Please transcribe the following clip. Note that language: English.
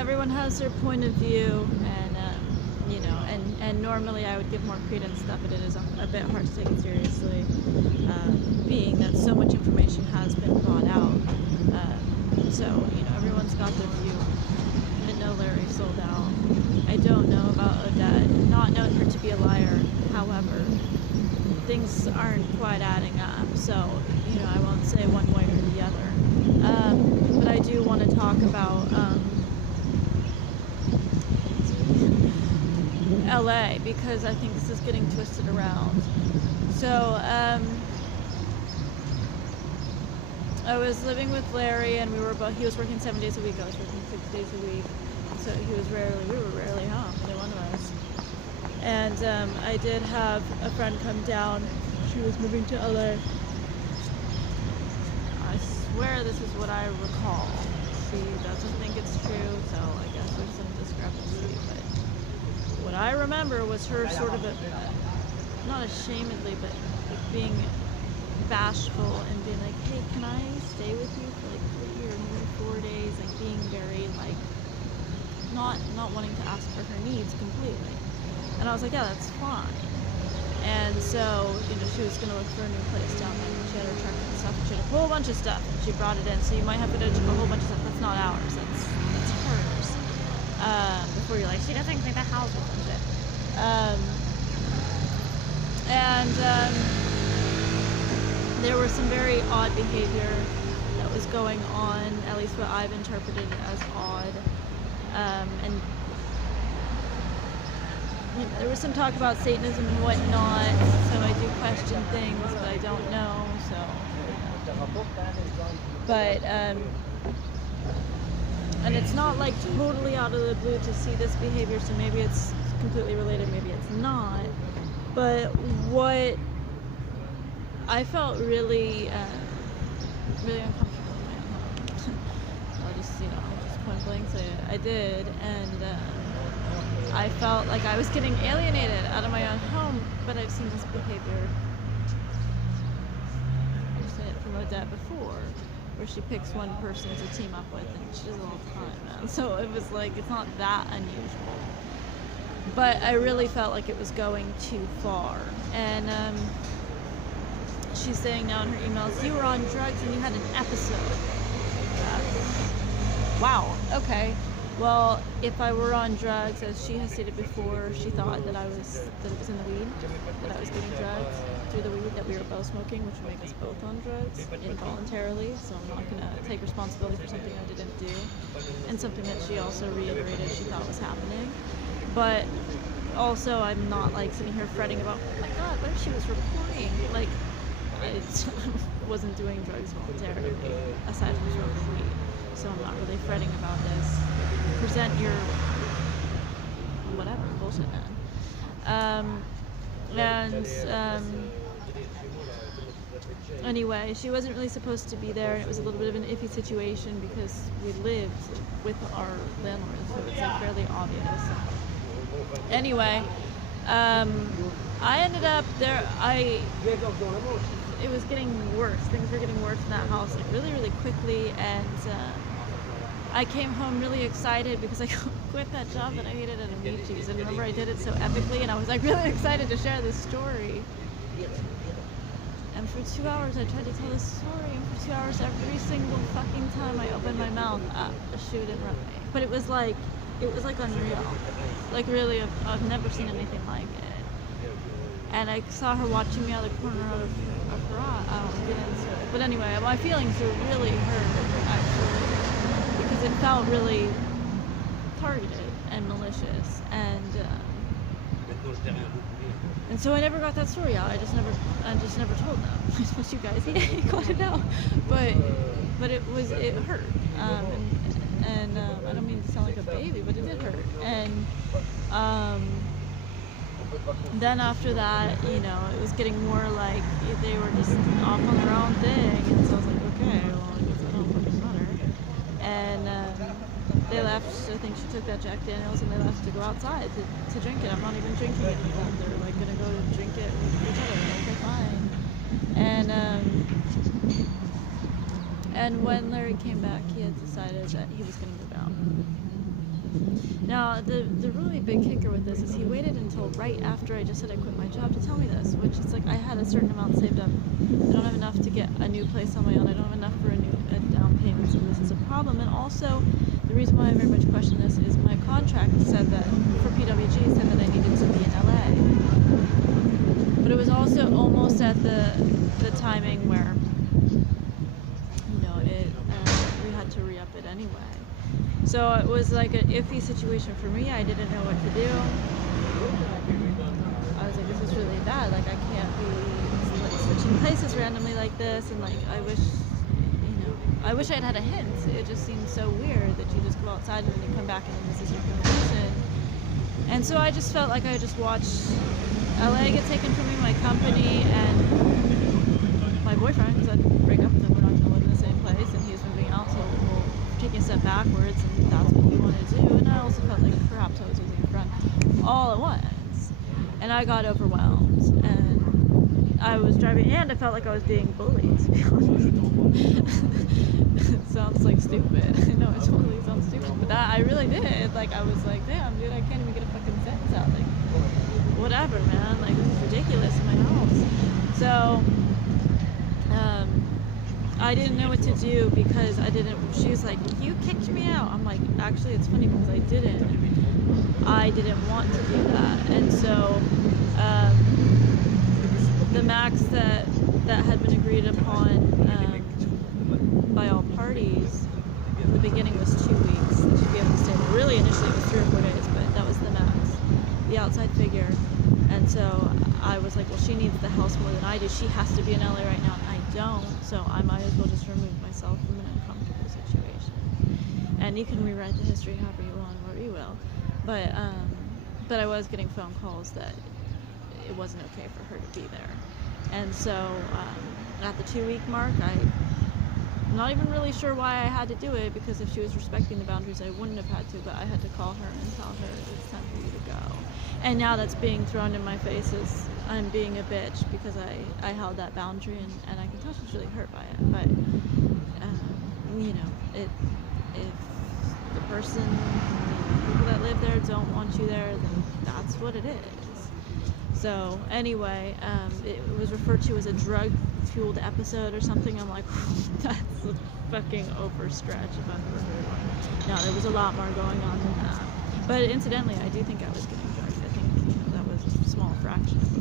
everyone has their point of view, and you know, and normally I would give more credence to that, but it is a bit hard to take it seriously, being that so much information has been brought out. So you know, everyone's got their view. I know Larry sold out. I don't know about Odette. Not known her to be a liar. However, things aren't quite adding up. So you know, I won't say one way or the other. But I do want to talk about LA, because I think this is getting twisted around. So I was living with Larry, and he was working 7 days a week, I was working 6 days a week, so we were rarely home, either one of us. And I did have a friend come down. She was moving to LA. I swear this is what I recall. She doesn't think it's true, so I guess there's some discrepancy, but what I remember was her sort of not ashamedly, but being bashful and being like, hey, can I stay with you for like 3 or maybe 4 days, like being very like not wanting to ask for her needs completely. And I was like, yeah, that's fine. And so, you know, she was gonna look for a new place down there. She had her truck and stuff, and she had a whole bunch of stuff, and she brought it in. So you might have footage of a whole bunch of stuff that's not ours, that's hers. Before you're like, she doesn't clean the house or some shit. There was some very odd behavior that was going on, at least what I've interpreted as odd. And you know, there was some talk about Satanism and whatnot, so I do question things, but I don't know, so. But, and it's not like totally out of the blue to see this behavior, so maybe it's completely related, maybe it's not. But what I felt really, really uncomfortable in my own home. I'll just, you know, just point blank say it. I did, and I felt like I was getting alienated out of my own home, but I've seen this behavior, I've seen it from Odette before, where she picks one person to team up with, and she does it all the time, man. So it was like, it's not that unusual. But I really felt like it was going too far. And she's saying now in her emails, you were on drugs and you had an episode. Wow, okay. Well, if I were on drugs, as she has stated before, she thought that it was in the weed, that I was getting drugs through the weed, that we were both smoking, which would make us both on drugs involuntarily. So I'm not going to take responsibility for something I didn't do, and something that she also reiterated she thought was happening. But also, I'm not like sitting here fretting about, oh my god, what if she was recording? Like, I wasn't doing drugs voluntarily, aside from smoking weed. So I'm not really fretting about this. Present your whatever bullshit, man. Anyway, she wasn't really supposed to be there, and it was a little bit of an iffy situation because we lived with our landlord, so it's like fairly obvious. Anyway, I ended up there. It was getting worse. Things were getting worse in that house, like really, really quickly, and I came home really excited because I quit that job that I hated at Amici's, and remember I did it so epically, and I was like really excited to share this story. And for 2 hours I tried to tell this story, and for 2 hours every single fucking time I opened my mouth, she would interrupt me. But it was like unreal. Like really, I've never seen anything like it. And I saw her watching me out of the corner of her eye. I don't get into it. But anyway, my feelings were really hurt, actually, because it felt really targeted and malicious, and so I never got that story out. I just never told them. I suppose you guys, you got it out, but it hurt, and I don't mean to sound like a baby, but it did hurt, and then after that, you know, it was getting more like they were just off on their own thing, and so I was like, okay, well, I guess I don't fucking matter. And they left. I think she took that Jack Daniels, and they left to go outside to drink it. I'm not even drinking it with them. They're like gonna go drink it with each other. Okay, fine. And when Larry came back, he had decided that he was gonna move out. Now, the really big kicker with this is he waited until right after I just said I quit my job to tell me this, which is like I had a certain amount saved up. I don't have enough to get a new place on my own. I don't have enough for a down payment, so this is a problem. And also, the reason why I very much question this is my contract said that, for PWG, said that I needed to be in LA. But it was also almost at the timing where, we had to re-up it anyway. So it was like an iffy situation for me. I didn't know what to do. I was like, this is really bad. Like, I can't be like switching places randomly like this. And like, I wish I'd had a hint. It just seemed so weird that you just go outside and then you come back and then this is your conclusion. And so I just felt like I just watched LA get taken from me, my company, and my boyfriend, because I'd break up with him. We're not going to live in the same place, and he was moving out, so we'll take a step backwards, and that's what we wanted to do. And I also felt like perhaps I was losing a friend all at once, and I got overwhelmed, and I was driving, and I felt like I was being bullied, to be honest. It sounds like stupid. I know it totally sounds stupid, but that I really did. Like, I was like, damn, dude, I can't even get a fucking sentence out. Like, whatever, man. Like, this is ridiculous in my house. So, I didn't know what to do because she was like, you kicked me out. I'm like, actually, it's funny because I didn't want to do that. And so, the max that had been agreed upon, by all parties, in the beginning was 2 weeks that she'd be able to stay there. Really, initially it was 3 or 4 days, but that was the max, the outside figure. And so I was like, well, she needs the house more than I do. She has to be in LA right now, and I don't. So I might as well just remove myself from an uncomfortable situation. And you can rewrite the history however you want, or you will. But I was getting phone calls that it wasn't okay for her to be there. And so at the 2-week mark, I'm not even really sure why I had to do it, because if she was respecting the boundaries, I wouldn't have had to, but I had to call her and tell her it's time for you to go. And now that's being thrown in my face as I'm being a bitch because I held that boundary, and I can tell she's really hurt by it. But, if the person, the people that live there don't want you there, then that's what it is. So anyway, it was referred to as a drug-fueled episode or something. I'm like, that's a fucking overstretch if I've ever heard one. No, there was a lot more going on than that. But incidentally, I do think I was getting drugged. I think that was a small fraction of